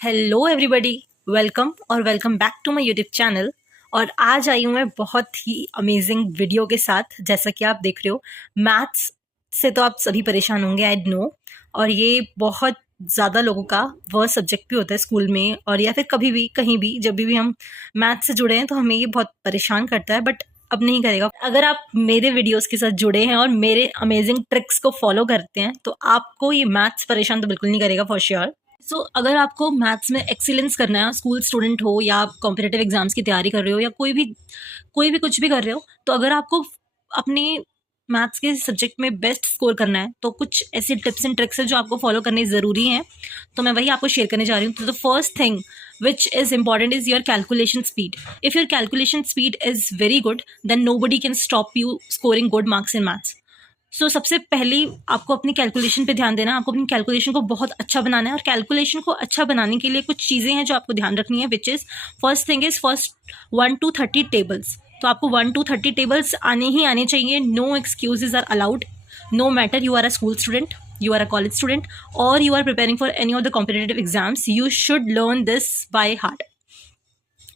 Hello everybody, welcome back to my YouTube channel. और आज आई हूँ मैं बहुत ही अमेजिंग वीडियो के साथ। जैसा कि आप देख रहे हो, मैथ्स से तो आप सभी परेशान होंगे, आई नो। और ये बहुत ज़्यादा लोगों का वह सब्जेक्ट भी होता है स्कूल में, और या फिर कभी भी कहीं भी जब भी हम मैथ्स से जुड़े हैं तो हमें ये बहुत परेशान करता है, बट अब नहीं करेगा। अगर आप मेरे वीडियोस के साथ जुड़े हैं और मेरे अमेजिंग ट्रिक्स को फॉलो करते हैं तो आपको ये मैथ्स परेशान तो बिल्कुल नहीं करेगा, फॉर श्योर। सो अगर आपको मैथ्स में एक्सीलेंस करना है, स्कूल स्टूडेंट हो या आप कॉम्पिटेटिव एग्जाम्स की तैयारी कर रहे हो या कोई भी कुछ भी कर रहे हो, तो अगर आपको अपने मैथ्स के सब्जेक्ट में बेस्ट स्कोर करना है तो कुछ ऐसे टिप्स एंड ट्रिक्स है जो आपको फॉलो करने ज़रूरी हैं। तो मैं वही आपको शेयर करने जा रही हूँ। तो the first thing which is important is your calculation speed. If your calculation speed is very good then nobody can stop you scoring good marks in maths. So सबसे पहले आपको अपनी कैलकुलेशन पे ध्यान देना है। आपको अपनी कैलकुलेशन को बहुत अच्छा बनाना है, और कैलकुलेशन को अच्छा बनाने के लिए कुछ चीज़ें हैं जो आपको ध्यान रखनी है, which is first thing is first 1 to 30 tables. तो आपको 1 to 30 टेबल्स आने ही आने चाहिए। No excuses are allowed, no matter you are a school student, you are a college student, or you are preparing for any of the competitive exams. You should learn this by heart.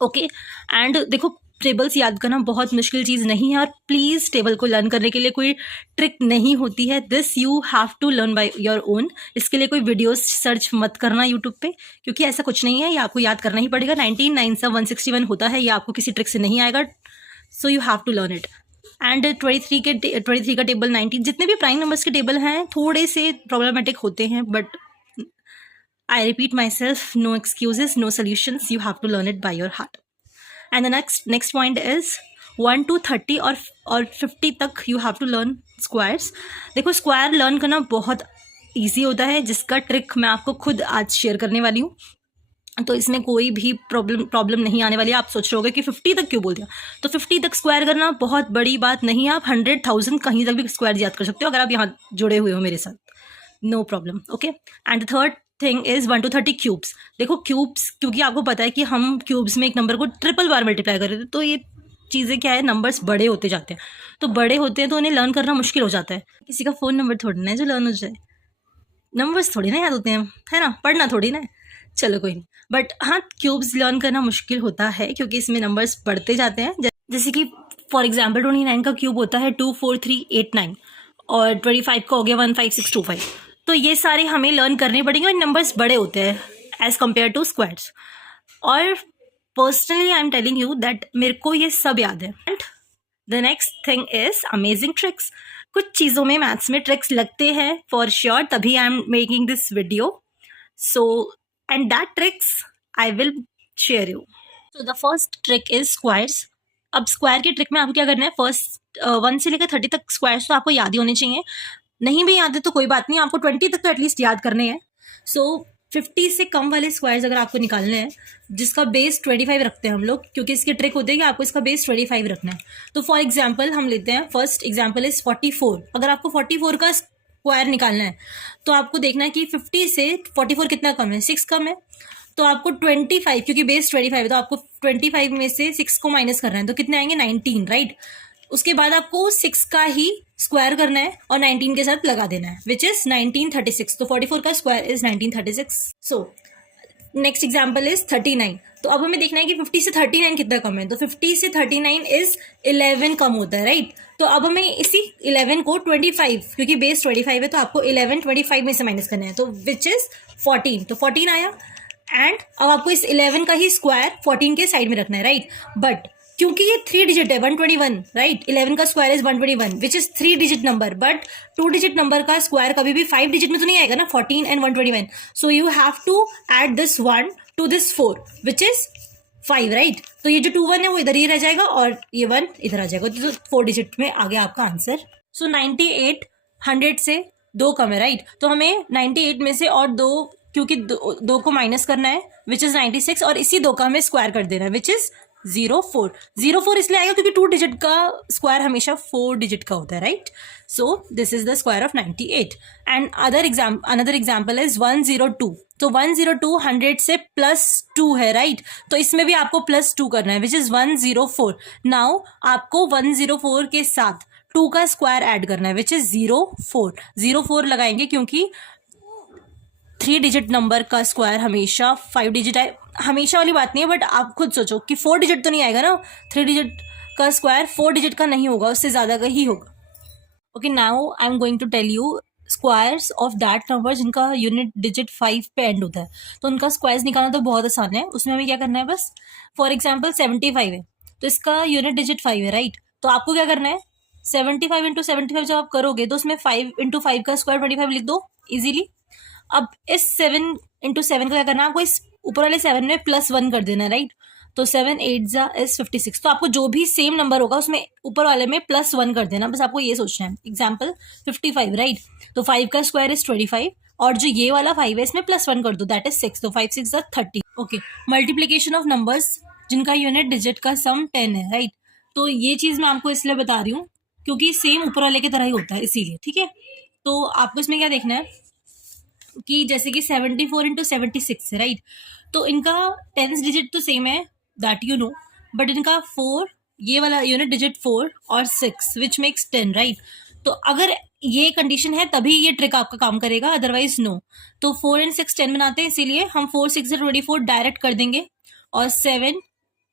Okay and देखो, tables याद करना बहुत मुश्किल चीज़ नहीं है, और please table को learn करने के लिए कोई ट्रिक नहीं होती है। This you have to learn by your own. इसके लिए कोई वीडियोस सर्च मत करना यूट्यूब पे, क्योंकि ऐसा कुछ नहीं है, ये आपको याद करना ही पड़ेगा। 19 9 सा 161 होता है, ये आपको किसी ट्रिक से नहीं आएगा। So you have to learn it. And 23 का टेबल, 19, जितने भी प्राइम नंबर्स के टेबल हैं थोड़े से प्रॉब्लमेटिक होते हैं, but I repeat myself, no excuses, no solutions. You have to learn it by your heart. And the next point is 1 to 30 और 50 तक you have to learn squares. देखो, square learn करना बहुत ईजी होता है, जिसका ट्रिक मैं आपको खुद आज शेयर करने वाली हूँ। तो इसमें कोई भी प्रॉब्लम नहीं आने वाली है। आप सोच रहे होगे कि 50 तक क्यों बोल दिया, तो 50 तक स्क्वायर करना बहुत बड़ी बात नहीं है। आप 100,000 कहीं तक भी स्क्वायर याद कर सकते हो अगर आप यहाँ जुड़े हुए हो मेरे साथ, no problem. Okay, and third thing is 1 to 30 cubes. देखो, क्यूब्स, क्योंकि आपको पता है कि हम क्यूब्स में एक नंबर को ट्रिपल बार मल्टीप्लाई कर रहे थे, तो ये चीज़ें क्या है, नंबर्स बड़े होते जाते हैं, तो बड़े होते हैं तो उन्हें लर्न करना मुश्किल हो जाता है। किसी का फ़ोन नंबर थोड़ी ना है जो लर्न हो जाए, नंबर्स थोड़ी ना याद होते हैं, है ना, पढ़ना थोड़ी ना है। चलो कोई नहीं, बट हाँ, क्यूब्स लर्न करना मुश्किल होता है क्योंकि इसमें नंबर्स बढ़ते जाते हैं। जैसे कि फॉर एग्जाम्पल 29 का क्यूब होता है 24389, और 25 का हो गया 15625। तो ये सारे हमें लर्न करने पड़ेंगे, और नंबर्स बड़े होते हैं एज कम्पेयर टू स्क्वायर्स। और personally I am telling you that मेरे को ये सब याद है। And the next thing is amazing tricks. कुछ चीज़ों में मैथ्स में ट्रिक्स लगते हैं फॉर श्योर, तभी I am making this video. So and that tricks I will share you. So the first trick is squares. अब स्क्वायर की trick में आपको क्या करना है, फर्स्ट 1 से लेकर 30 तक स्क्वायर्स तो आपको याद ही होने चाहिए। नहीं भी याद है तो कोई बात नहीं, आपको 20 तक तो एटलीस्ट याद करने हैं। सो 50 से कम वाले स्क्वायर्स अगर आपको निकालने हैं, जिसका बेस 25 रखते हैं हम लोग, क्योंकि इसकी ट्रिक होती है कि आपको इसका बेस 25 रखना है। तो फॉर एग्जाम्पल हम लेते हैं, फर्स्ट एग्जाम्पल इज 44। अगर आपको 44 का स्क्वायर निकालना है तो आपको देखना है कि 50 से 44 कितना कम है, 6 कम है। तो आपको 25, क्योंकि बेस 25 है, तो आपको 25 में से 6 को माइनस करना है, तो कितने आएंगे, 19, राइट। उसके बाद आपको 6 का ही स्क्वायर करना है और 19 के साथ लगा देना है, विच इज 1936। तो 44 का square is 1936। So next example is 39। तो अब हमें देखना है कि 50 से 39 कितना कम है, तो 50 से 39 इज 11 कम होता है, राइट। तो अब हमें इसी 11 को 25, क्योंकि बेस 25 है, तो आपको 11 25 में से माइनस करना है, तो विच इज 14। तो 14 आया। एंड अब आपको इस 11 का ही स्क्वायर 14 के साइड में रखना है, राइट। बट क्योंकि ये 3 डिजिट है, 121, राइट। 11 का square is 121 which is 3 digit number, but 2 digit number का स्क्वायर कभी भी 5 डिजिट में तो नहीं आएगा ना, 14 and 121। So you have to add this 1 to this 4 which is 5, right. तो ये जो 2 1 है वो इधर ही रह जाएगा और ये 1 इधर आ जाएगा, तो 4 डिजिट में आ गया आपका आंसर। सो 98 100 से 2 कम है, राइट। तो हमें 98 में से और 2, क्योंकि 2 को माइनस करना है, विच इज 96, और इसी 2 का हमें स्क्वायर कर देना है, विच इज 04 इसलिए आएगा क्योंकि 2 डिजिट का स्क्वायर हमेशा 4 डिजिट का होता है, right. So this is the square of 98। And another example is 102। तो 102 100 से +2 है, राइट। तो इसमें भी आपको +2 करना है, विच इज 104। नाउ आपको 104 के साथ 2 का स्क्वायर ऐड करना है, विच इज 04 लगाएंगे, क्योंकि 3 डिजिट नंबर का स्क्वायर हमेशा 5 डिजिट आए, हमेशा वाली बात नहीं है, बट आप खुद सोचो कि 4 डिजिट तो नहीं आएगा ना, 3 डिजिट का स्क्वायर 4 डिजिट का नहीं होगा, उससे ज़्यादा का ही होगा। Okay, now I am going to tell you squares of that number जिनका यूनिट डिजिट 5 पे एंड होता है। तो उनका स्क्वायर्स निकालना तो बहुत आसान है, उसमें हमें क्या करना है, बस फॉर एग्जाम्पल 75 है, तो इसका यूनिट डिजिट 5 है, राइट। तो आपको क्या करना है, 75 इंटू 75 जब आप करोगे तो उसमें 5 इंटू 5 का स्क्वायर 25 लिख दो इजीली। अब इस 7 इंटू 7 का क्या करना है, आपको इस ऊपर वाले 7 में +1 कर देना है, राइट। तो 7 8 जा इज 56। तो आपको जो भी सेम नंबर होगा उसमें ऊपर वाले में +1 कर देना, बस आपको ये सोचना है। Example 55, right. तो 5 का स्क्वायर इज 25 और जो ये वाला 5 है इसमें +1 कर दो, दैट इज 6। तो 5 6 जा 30। ओके, मल्टीप्लीकेशन ऑफ नंबर्स जिनका यूनिट डिजिट का सम 10 है, राइट। तो ये चीज मैं आपको इसलिए बता रही हूँ क्योंकि सेम ऊपर वाले की तरह ही होता है, इसीलिए, ठीक है। तो आपको इसमें क्या देखना है कि जैसे कि 74 इंटू 76 है, राइट। तो इनका 10th डिजिट तो सेम है, दैट यू नो, बट इनका 4, ये वाला यूनिट डिजिट 4 और 6 विच मेक्स 10, राइट। तो अगर ये कंडीशन है तभी ये ट्रिक आपका काम करेगा, अदरवाइज नो। तो 4 एंड 6 10 बनाते हैं, इसीलिए हम 4 6 से 24 डायरेक्ट कर देंगे, और 7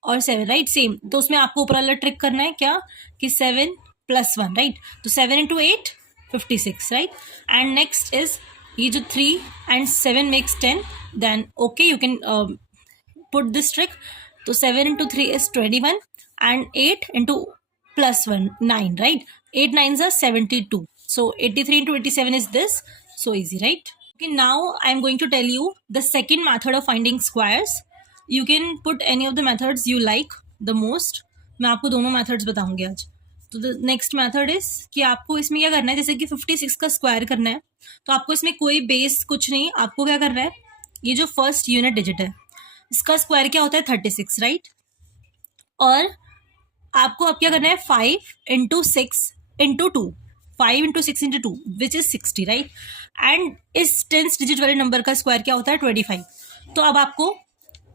और 7, राइट, सेम। तो उसमें आपको ऊपर वाला ट्रिक करना है क्या, कि 7 + 1, राइट। तो 7 into 8 56, right. And next is ये जो 3 and 7 makes 10, then okay you can put this trick. तो 7 into 3 is 21 and 8 into +1 9, right. 8 9s are 72. So 83 into 87 is this. So easy, right? Okay, now I am going to tell you the second method of finding squares. You can put any of the methods you like the most. मैं आपको दोनों methods बताऊंगी आज। तो the next method is कि आपको इसमें क्या करना है, जैसे कि 56 का स्क्वायर करना है, तो आपको इसमें कोई बेस कुछ नहीं, आपको क्या करना है, ये जो फर्स्ट यूनिट डिजिट है इसका स्क्वायर क्या होता है 36, राइट। और आपको अब क्या करना है 5 into 6 into 2, 5 into 6 into 2 which is 60, right. And इस 10th डिजिट वाले नंबर का स्क्वायर क्या होता है 25। तो अब आपको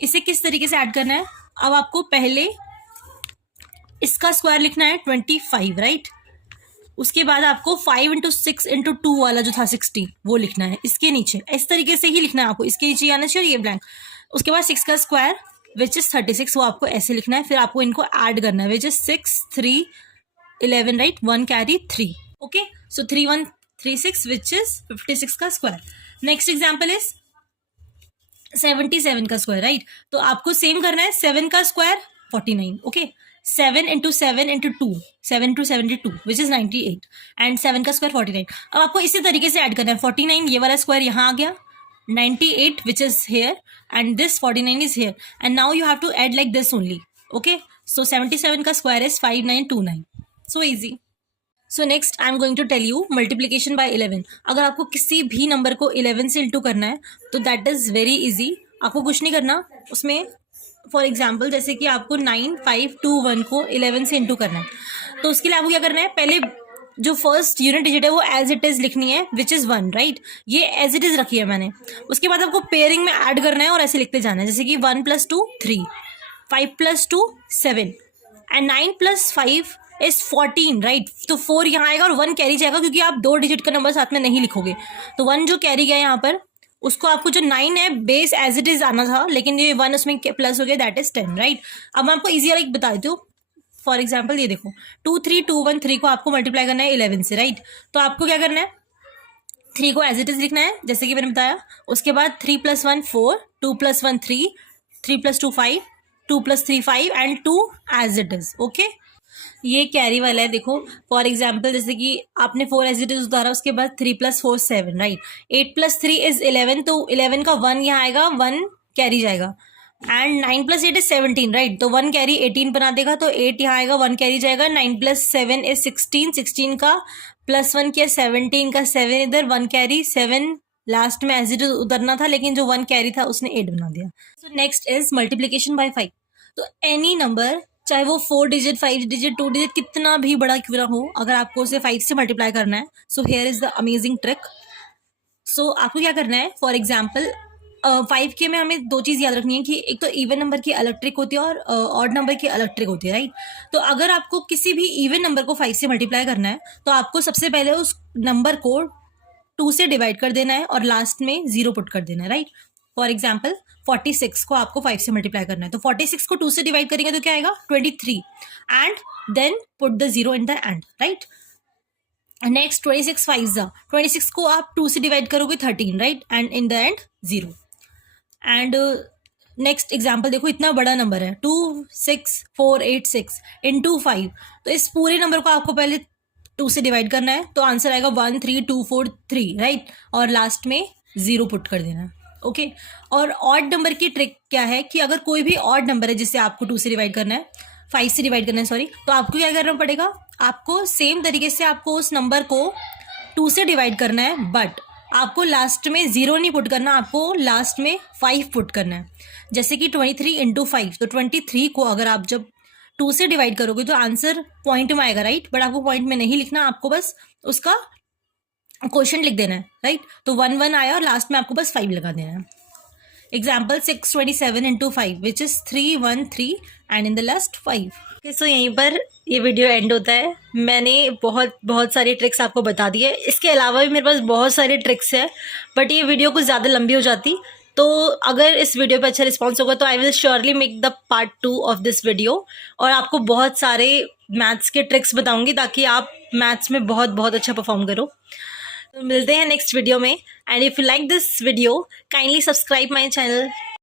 इसे किस तरीके से ऐड करना है, अब आपको पहले इसका स्क्वायर लिखना है 25, राइट। उसके बाद आपको 5 इंटू 6 इंटू 2 वाला जो था 60 वो लिखना है इसके नीचे, इस तरीके से ही लिखना है आपको, इसके नीचे आना चाहिए ये ब्लैंक। उसके बाद 6 का स्क्वायर विच इज 36, वो आपको ऐसे लिखना है। फिर आपको इनको ऐड करना है, which is 6 3 11, right, 1 carry 3। Okay, so 3 1 3 6 which is 56 का स्क्वायर। नेक्स्ट एग्जाम्पल इज 77 का स्क्वायर, राइट। तो आपको सेम करना है, 7 का square 49, okay. 7 into 7 into 2, 7 into 72 which is 98 and 7 का स्क्वायर 49। अब आपको इसी तरीके से ऐड करना है, 49 ये वाला स्क्वायर यहाँ आ गया, 98 which is here and this 49 is here, and now you have to add like this only, okay. So 77 का square is 5929, so easy. So next I am going to tell you multiplication by 11। अगर आपको किसी भी number को 11 से into करना है तो दैट इज वेरी इजी, आपको कुछ नहीं करना उसमें। फॉर एग्जाम्पल जैसे कि आपको 9 5 2 1 को 11 से इंटू करना है, तो उसके लिए आपको क्या करना है, पहले जो फर्स्ट यूनिट डिजिट है वो एज इट इज लिखनी है विच इज 1, राइट। ये एज इट इज रखी है मैंने। उसके बाद आपको पेयरिंग में ऐड करना है और ऐसे लिखते जाना है, जैसे कि 1 + 2 3, 5 + 2 7 एंड 9 + 5 इज 14, राइट। तो 4 यहाँ आएगा और 1 कैरी जाएगा, क्योंकि आप 2 डिजिट का नंबर साथ में नहीं लिखोगे। तो 1 जो कैरी गया यहाँ पर, उसको आपको जो 9 है बेस एज इट इज आना था, लेकिन ये 1 उसमें प्लस हो गया, दैट इज 10, राइट। अब मैं आपको इजी लाइक बता देती हूँ। फॉर एग्जाम्पल ये देखो 2 3 2 1 3 को आपको मल्टीप्लाई करना है 11 से, राइट। तो आपको क्या करना है, 3 को एज इट इज लिखना है जैसे कि मैंने बताया। उसके बाद 3 + 1 4, 2 + 1 3, 3 + 2 5, 2 + 3 5 and 2 as it is, okay. ये कैरी वाला है, देखो फॉर एग्जाम्पल जैसे कि आपने 4 एज इट इज उतारा, उसके बाद 3 + 4 7, राइट। 8 + 3 इज 11, तो 11 का 1 यहाँ आएगा, 1 कैरी जाएगा। And 9 + 8 is 17, right. तो 1 कैरी 18 बना देगा, तो 8 यहाँ आएगा, 1 कैरी जाएगा। 9 + 7 इज 16, 16 का +1 किया, 17 का 7 इधर, 1 कैरी 7 लास्ट में एज इट इज उतरना था, लेकिन जो 1 कैरी था उसने 8 बना दिया। So next is multiplication bye 5। तो एनी नंबर, चाहे वो 4 डिजिट 5 डिजिट 2 डिजिट कितना भी बड़ा क्यों ना हो, अगर आपको उसे 5 से मल्टीप्लाई करना है, so here is the amazing trick. So आपको क्या करना है, फॉर एग्जाम्पल 5 के में हमें 2 चीज़ याद रखनी है कि एक तो इवन नंबर की अलग ट्रिक होती है और ऑड नंबर की अलग ट्रिक होती है, राइट। तो अगर आपको किसी भी इवन नंबर को 5 से मल्टीप्लाई करना है, तो आपको सबसे पहले उस नंबर को 2 से डिवाइड कर देना है और लास्ट में 0 पुट कर देना है, राइट। फॉर एग्जाम्पल 46 को आपको 5 से मल्टीप्लाई करना है, तो 46 को 2 से डिवाइड करेंगे तो क्या आएगा 23 and then put the 0 in the end, right. Next 26 5 जा 26 को आप 2 से डिवाइड करोगे 13, right, and in the and 0। And next example देखो, इतना बड़ा नंबर है 26486 इंटू 5, तो इस पूरे नंबर को आपको पहले 2 से डिवाइड करना है, तो आंसर आएगा 13243, राइट, और लास्ट में 0 पुट कर देना है, ओके। और ऑड नंबर की ट्रिक क्या है कि अगर कोई भी ऑड नंबर है जिसे आपको 2 से डिवाइड करना है, 5 से डिवाइड करना है सॉरी, तो आपको क्या करना पड़ेगा, आपको सेम तरीके से आपको उस नंबर को 2 से डिवाइड करना है, बट आपको लास्ट में 0 नहीं पुट करना, आपको लास्ट में 5 पुट करना है। जैसे कि 23 इंटू 5, तो 23 को अगर आप जब 2 से डिवाइड करोगे तो आंसर पॉइंट में आएगा, राइट, बट आपको पॉइंट में नहीं लिखना, आपको बस उसका क्वेश्चन लिख देना है, राइट। तो 1 1 आया और लास्ट में आपको बस 5 लगा देना है। Example 627 into 5 which is 313 and in the last 5। सो यहीं पर ये वीडियो एंड होता है। मैंने बहुत सारी ट्रिक्स आपको बता दी है, इसके अलावा भी मेरे पास बहुत सारे ट्रिक्स है, बट ये वीडियो कुछ ज़्यादा लंबी हो जाती, तो अगर इस वीडियो पे अच्छा रिस्पॉन्स होगा तो I will surely make the part 2 of this video, और आपको बहुत सारे मैथ्स के ट्रिक्स बताऊंगी ताकि आप मैथ्स में बहुत अच्छा परफॉर्म करो। तो मिलते हैं नेक्स्ट वीडियो में, and if you like this video kindly subscribe my channel.